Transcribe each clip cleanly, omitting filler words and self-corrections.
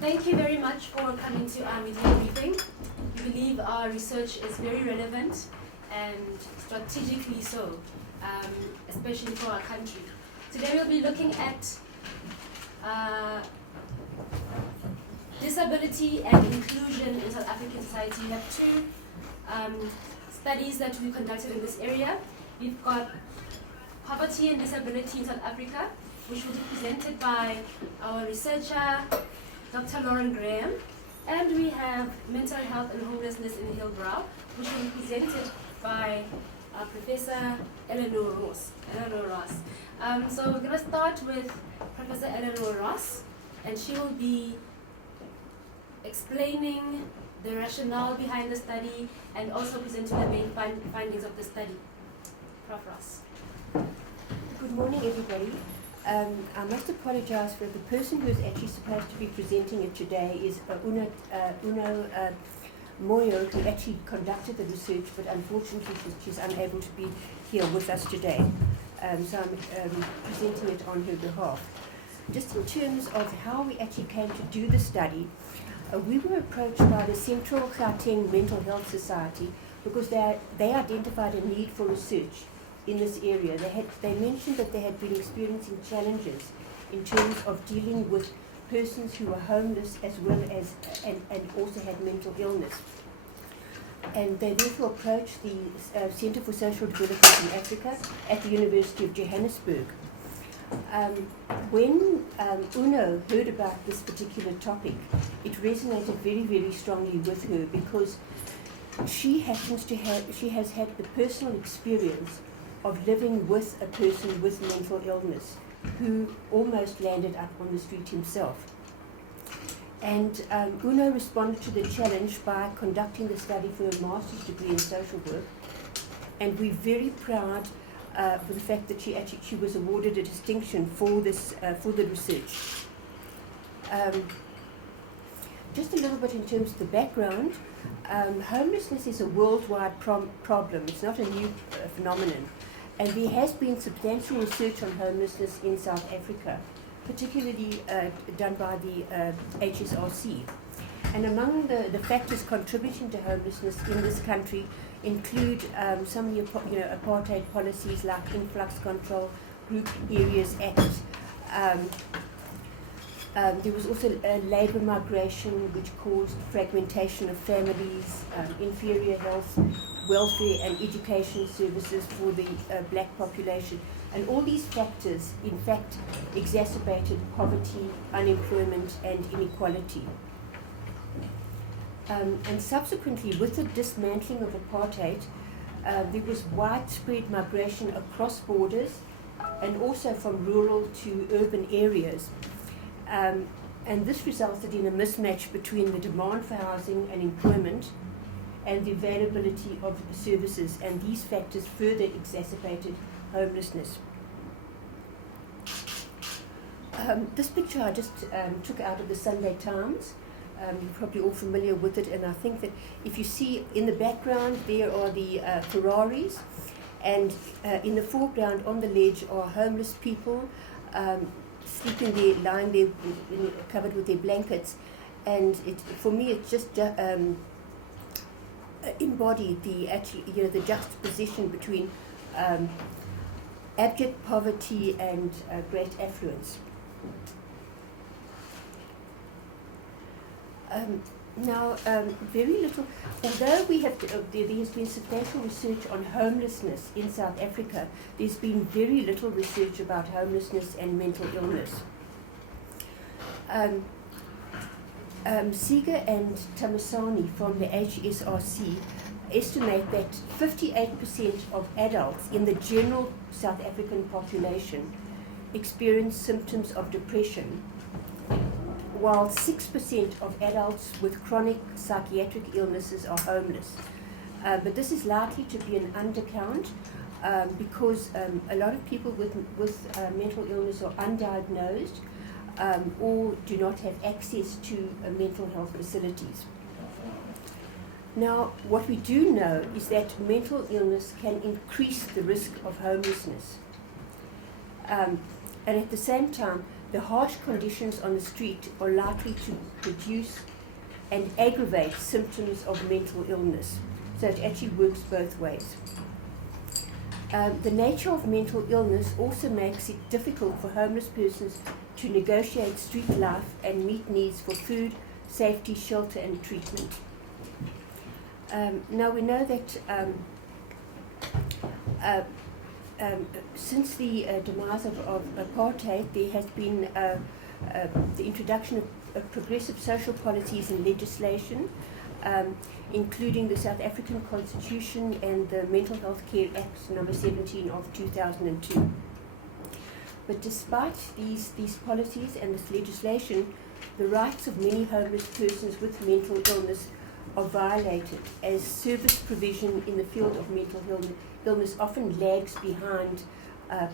Thank you very much for coming to our media briefing. We believe our research is very relevant and strategically so, especially for our country. Today we'll be looking at disability and inclusion in South African society. We have two studies that we conducted in this area. We've got poverty and disability in South Africa, which will be presented by our researcher, Dr. Lauren Graham, and we have mental health and homelessness in Hillbrow, which will be presented by Professor Eleanor Ross. So we're going to start with Professor Eleanor Ross, and she will be explaining the rationale behind the study and also presenting the main findings of the study. Prof. Ross. Good morning, everybody. I must apologize for the person who is actually supposed to be presenting it today is Uno Moyo, who actually conducted the research, but unfortunately she's unable to be here with us today. So I'm presenting it on her behalf. Just in terms of how we actually came to do the study, we were approached by the Central Gauteng Mental Health Society because they identified a need for research in this area. They mentioned that they had been experiencing challenges in terms of dealing with persons who were homeless as well as and also had mental illness. And they therefore approached the Centre for Social Development in Africa at the University of Johannesburg. When Uno heard about this particular topic, it resonated very, very strongly with her because she has had the personal experience of living with a person with mental illness who almost landed up on the street himself. And Uno responded to the challenge by conducting the study for a master's degree in social work. And we're very proud for the fact that she was awarded a distinction for the research. Just a little bit in terms of the background, homelessness is a worldwide problem. It's not a new phenomenon. And there has been substantial research on homelessness in South Africa, particularly done by the HSRC. And among the factors contributing to homelessness in this country include some of the apartheid policies like Influx Control, Group Areas Act. There was also labour migration, which caused fragmentation of families, inferior health, welfare and education services for the black population. And all these factors, in fact, exacerbated poverty, unemployment and inequality. And subsequently, with the dismantling of apartheid, there was widespread migration across borders and also from rural to urban areas. And this resulted in a mismatch between the demand for housing and employment and the availability of services, and these factors further exacerbated homelessness. This picture I just took out of the Sunday Times. You're probably all familiar with it, and I think that if you see in the background there are the Ferraris, and in the foreground on the ledge are homeless people sleeping there, lying there, covered with their blankets, and for me it just embodied the juxtaposition between abject poverty and great affluence. Very little, although there has been substantial research on homelessness in South Africa, there's been very little research about homelessness and mental illness. Seeger and Tamasani from the HSRC estimate that 58% of adults in the general South African population experience symptoms of depression, while 6% of adults with chronic psychiatric illnesses are homeless. But this is likely to be an undercount because a lot of people with mental illness are undiagnosed or do not have access to mental health facilities. Now, what we do know is that mental illness can increase the risk of homelessness. And at the same time, the harsh conditions on the street are likely to produce and aggravate symptoms of mental illness. So it actually works both ways. The nature of mental illness also makes it difficult for homeless persons to negotiate street life and meet needs for food, safety, shelter, and treatment. Now we know that since the demise of apartheid, there has been the introduction of progressive social policies and legislation, including the South African Constitution and the Mental Health Care Act number 17 of 2002. But despite these policies and this legislation, the rights of many homeless persons with mental illness are violated, as service provision in the field of mental illness often lags behind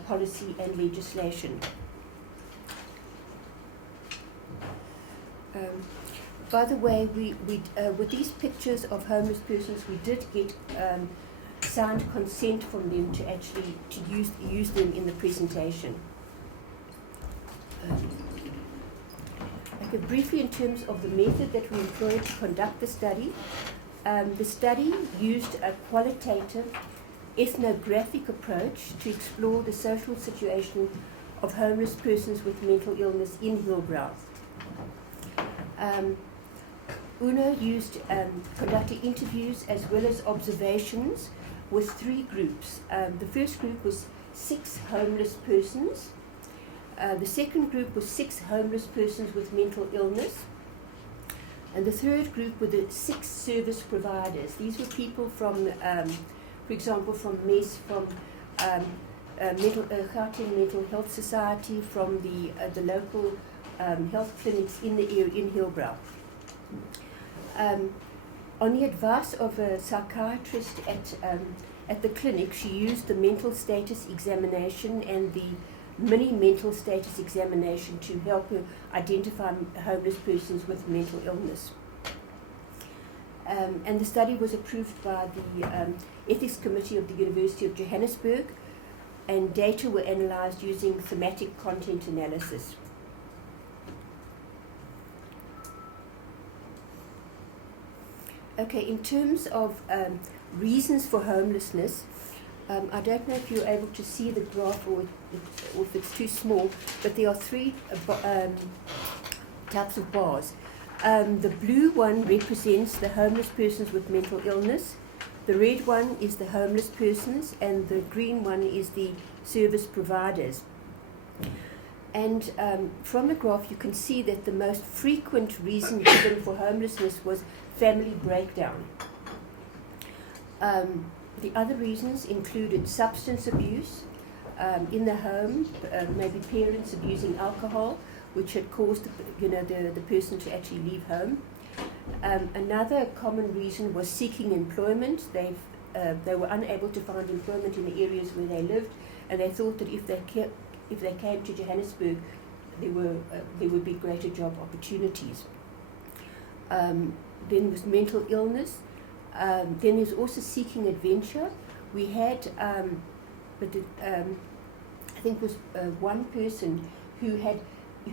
policy and legislation. By the way, with these pictures of homeless persons, we did get signed consent from them to actually use them in the presentation. Briefly, in terms of the method that we employed to conduct the study used a qualitative ethnographic approach to explore the social situation of homeless persons with mental illness in Hillbrow. UNO conducted interviews as well as observations with 3 groups. The first group was 6 homeless persons. The second group was 6 homeless persons with mental illness. And the third group were the 6 service providers. These were people from, for example, from MES, from Gauteng Mental Health Society, from the local health clinics in the area in Hillbrow. On the advice of a psychiatrist at the clinic, she used the mental status examination and the mini mental status examination to help her identify homeless persons with mental illness. And the study was approved by the Ethics Committee of the University of Johannesburg, and data were analysed using thematic content analysis. Okay, in terms of reasons for homelessness, I don't know if you're able to see the graph or if it's too small, but there are 3 types of bars. The blue one represents the homeless persons with mental illness, the red one is the homeless persons, and the green one is the service providers. And from the graph you can see that the most frequent reason given for homelessness was family breakdown. The other reasons included substance abuse in the home, maybe parents abusing alcohol, which had caused the person to actually leave home. Another common reason was seeking employment. They were unable to find employment in the areas where they lived, and they thought that if they came to Johannesburg, there would be greater job opportunities. Then there was mental illness. Then there's also seeking adventure. We had, I think it was one person who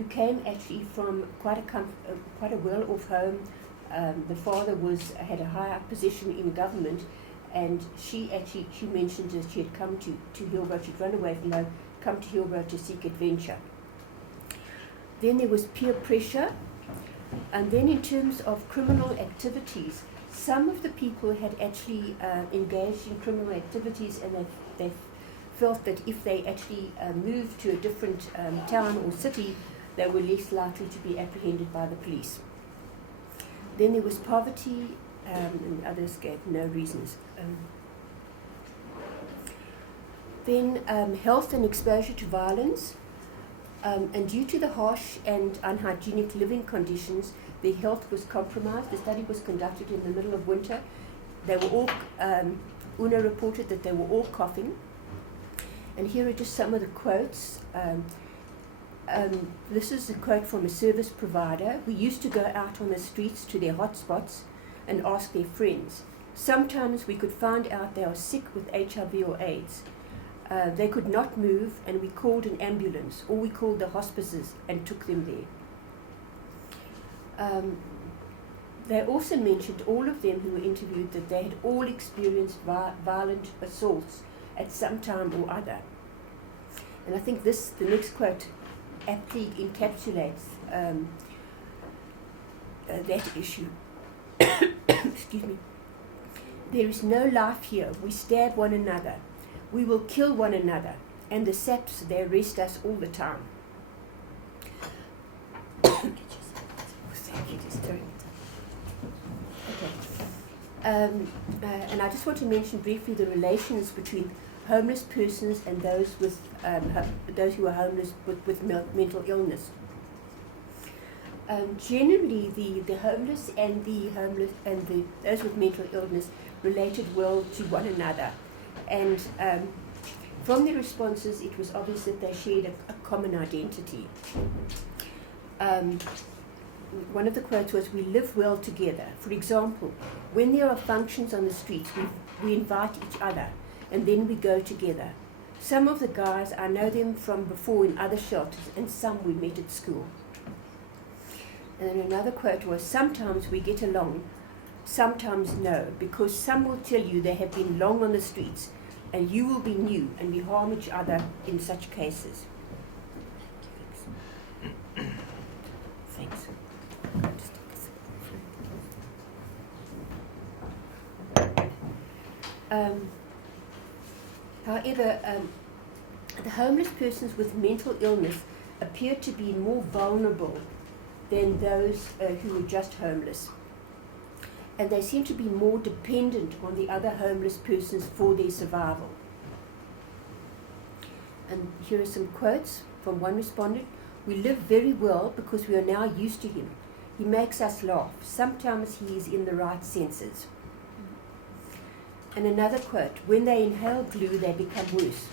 came actually from quite a well-off home. The father had a higher position in government, and she mentioned that she had come to Hillbrow. She'd run away from home, come to Hillbrow to seek adventure. Then there was peer pressure, and then in terms of criminal activities, some of the people had actually engaged in criminal activities, and they felt that if they actually moved to a different town or city, they were less likely to be apprehended by the police. Then there was poverty, and others gave no reasons. Then health and exposure to violence, and due to the harsh and unhygienic living conditions, their health was compromised. The study was conducted in the middle of winter. They were all, UNO reported that they were all coughing. And here are just some of the quotes. This is a quote from a service provider. "We used to go out on the streets to their hotspots and ask their friends. Sometimes we could find out they are sick with HIV or AIDS. They could not move, and we called an ambulance, or we called the hospices and took them there. They also mentioned, all of them who were interviewed, that they had all experienced violent assaults at some time or other. And I think the next quote aptly encapsulates that issue. Excuse me. There is no life here. We stab one another. We will kill one another. And the saps, they arrest us all the time. Thank you, just turn it up. Okay. And I just want to mention briefly the relations between homeless persons and those with those who are homeless with mental illness. Generally, the homeless and those with mental illness related well to one another, and from their responses, it was obvious that they shared a common identity. One of the quotes was, "We live well together." For example, when there are functions on the streets, we invite each other, and then we go together. Some of the guys, I know them from before in other shelters, and some we met at school. And then another quote was, "Sometimes we get along, sometimes no, because some will tell you they have been long on the streets, and you will be new, and we harm each other in such cases." Thanks. However, the homeless persons with mental illness appear to be more vulnerable than those who were just homeless. And they seem to be more dependent on the other homeless persons for their survival. And here are some quotes from one respondent. "We live very well because we are now used to him. He makes us laugh. Sometimes he is in the right senses." And another quote, "When they inhale glue, they become worse.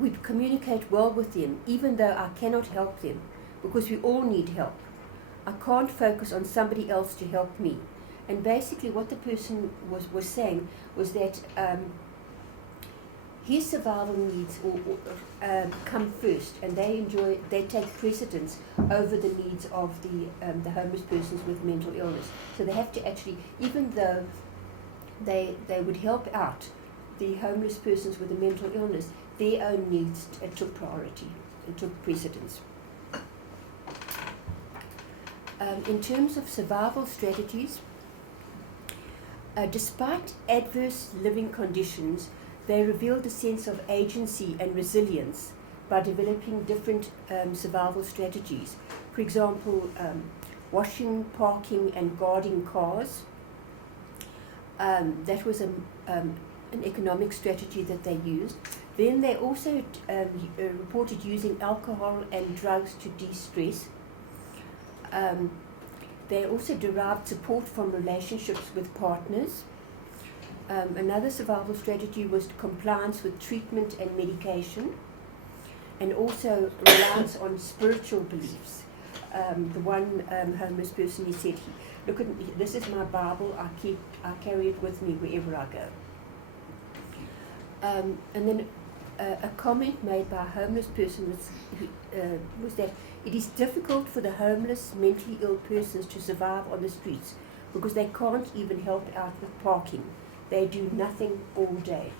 We communicate well with them, even though I cannot help them, because we all need help. I can't focus on somebody else to help me." And basically what the person was saying was that his survival needs come first, and they take precedence over the needs of the homeless persons with mental illness. So they have to actually, even though they would help out the homeless persons with the mental illness, their own needs took priority and took precedence. In terms of survival strategies, despite adverse living conditions, they revealed a sense of agency and resilience by developing different survival strategies. For example, washing, parking, and guarding cars. That was an economic strategy that they used. Then they also reported using alcohol and drugs to de-stress. They also derived support from relationships with partners. Another survival strategy was compliance with treatment and medication, and also reliance on spiritual beliefs. The one homeless person, he said, "Look at me, this is my Bible, I carry it with me wherever I go." And then a comment made by a homeless person was that it is difficult for the homeless, mentally ill persons to survive on the streets because they can't even help out with parking. They do nothing all day.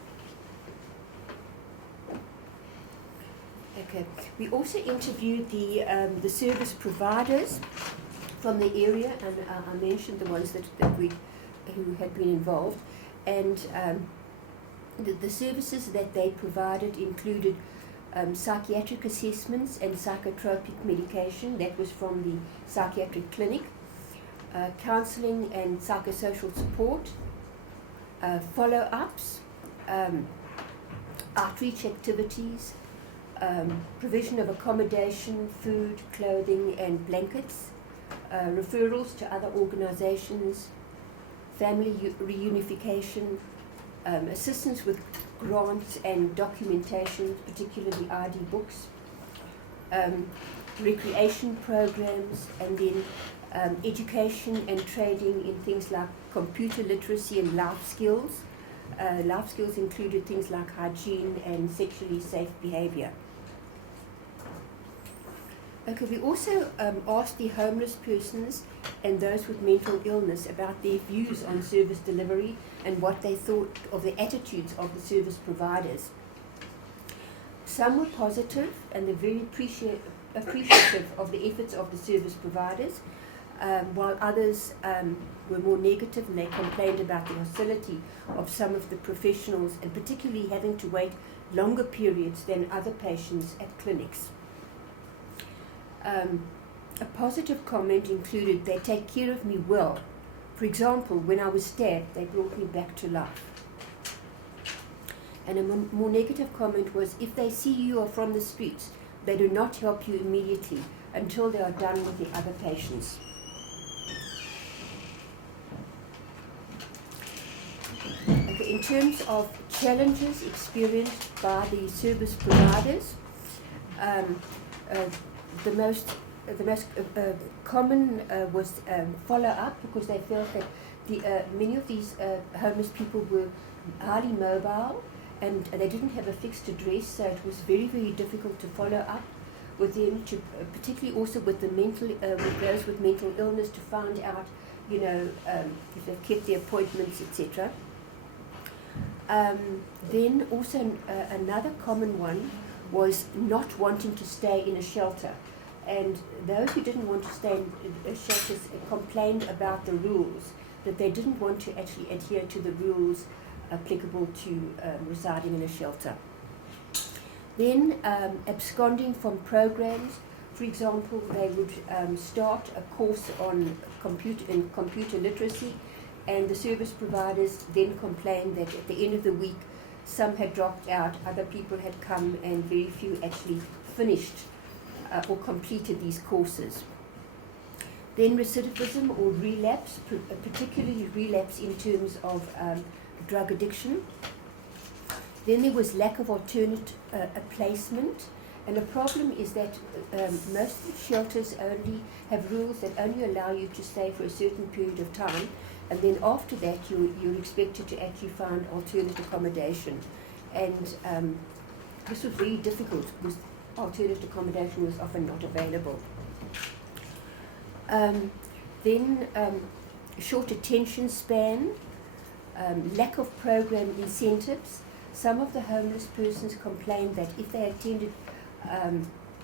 Okay. We also interviewed the service providers from the area, and I mentioned the ones who had been involved, and the services that they provided included psychiatric assessments and psychotropic medication. That was from the psychiatric clinic, counseling and psychosocial support, follow-ups, outreach activities, provision of accommodation, food, clothing, and blankets, referrals to other organizations, family reunification, assistance with grants and documentation, particularly ID books, recreation programs, and then education and training in things like computer literacy and life skills, Life skills included things like hygiene and sexually safe behavior. Okay, we also asked the homeless persons and those with mental illness about their views on service delivery and what they thought of the attitudes of the service providers. Some were positive and they're very appreciative of the efforts of the service providers, while others were more negative and they complained about the hostility of some of the professionals and particularly having to wait longer periods than other patients at clinics. A positive comment included, they take care of me well. For example, when I was stabbed, they brought me back to life. And a more negative comment was, if they see you are from the streets, they do not help you immediately until they are done with the other patients. Okay, in terms of challenges experienced by the service providers, the most common was follow-up, because they felt that many of these homeless people were highly mobile and they didn't have a fixed address, so it was very, very difficult to follow up with them, particularly also with the with those with mental illness, to find out, if they've kept their appointments, etc. Then also another common one was not wanting to stay in a shelter. And those who didn't want to stay in shelters complained about the rules, that they didn't want to actually adhere to the rules applicable to residing in a shelter. Then absconding from programs. For example, they would start a course on computer literacy, and the service providers then complained that at the end of the week some had dropped out, other people had come, and very few actually finished or completed these courses. Then recidivism or relapse, particularly relapse in terms of drug addiction. Then there was lack of alternate placement, and the problem is that most shelters only have rules that only allow you to stay for a certain period of time, and then after that you're expected to actually find alternate accommodation. And this was very difficult because alternate accommodation was often not available. Then short attention span, lack of program incentives. Some of the homeless persons complained that if they attended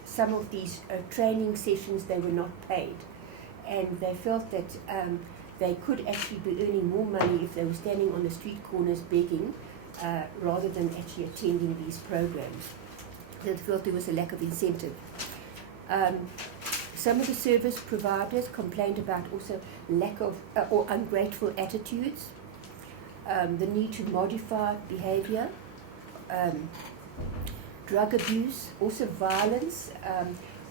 some of these training sessions, they were not paid, and they felt that they could actually be earning more money if they were standing on the street corners begging rather than actually attending these programs. They felt there was a lack of incentive. Some of the service providers complained about also lack of or ungrateful attitudes, the need to modify behavior, drug abuse, also violence,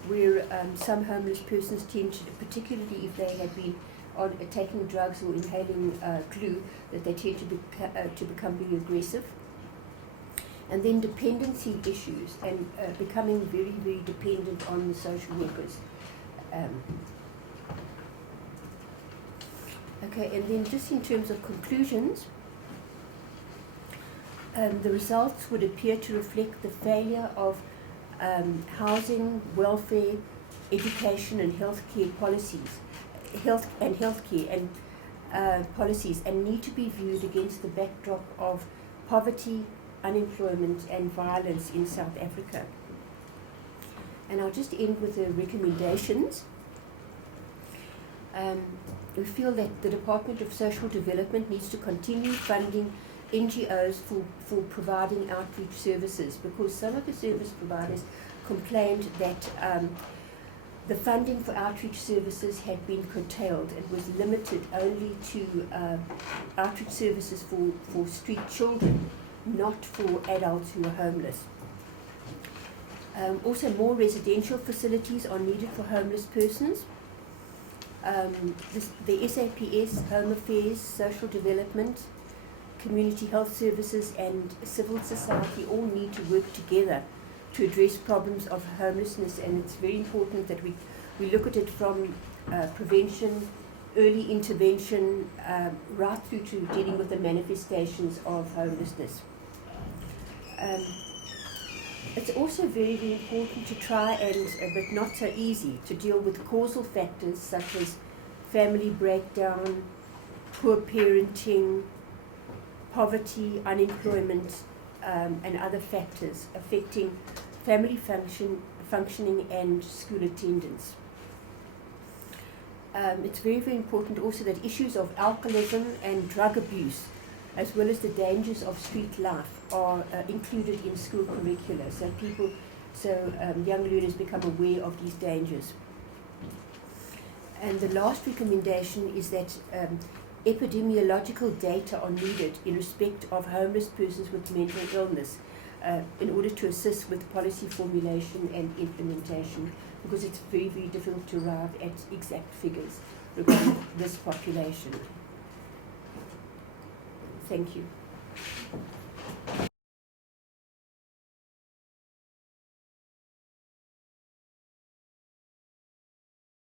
where some homeless persons tend to, particularly if they had been taking drugs or inhaling glue, that they tend to become very aggressive. And then dependency issues and becoming very, very dependent on the social workers. Okay, and then just in terms of conclusions, the results would appear to reflect the failure of housing, welfare, education and healthcare policies, policies, and need to be viewed against the backdrop of poverty, unemployment and violence in South Africa. And I'll just end with the recommendations. We feel that the Department of Social Development needs to continue funding NGOs for providing outreach services, because some of the service providers complained that the funding for outreach services had been curtailed. It was limited only to outreach services for street children, not for adults who are homeless. Also, more residential facilities are needed for homeless persons. The SAPS, Home Affairs, Social Development, Community Health Services and civil society all need to work together to address problems of homelessness, and it's very important that we look at it from prevention, early intervention, right through to dealing with the manifestations of homelessness. It's also very, very important to try and, but not so easy, to deal with causal factors such as family breakdown, poor parenting, poverty, unemployment, and other factors affecting family functioning and school attendance. It's very, very important also that issues of alcoholism and drug abuse, as well as the dangers of street life, are included in school curricula, so young learners become aware of these dangers. And the last recommendation is that epidemiological data are needed in respect of homeless persons with mental illness in order to assist with policy formulation and implementation, because it's very, very difficult to arrive at exact figures regarding this population. Thank you.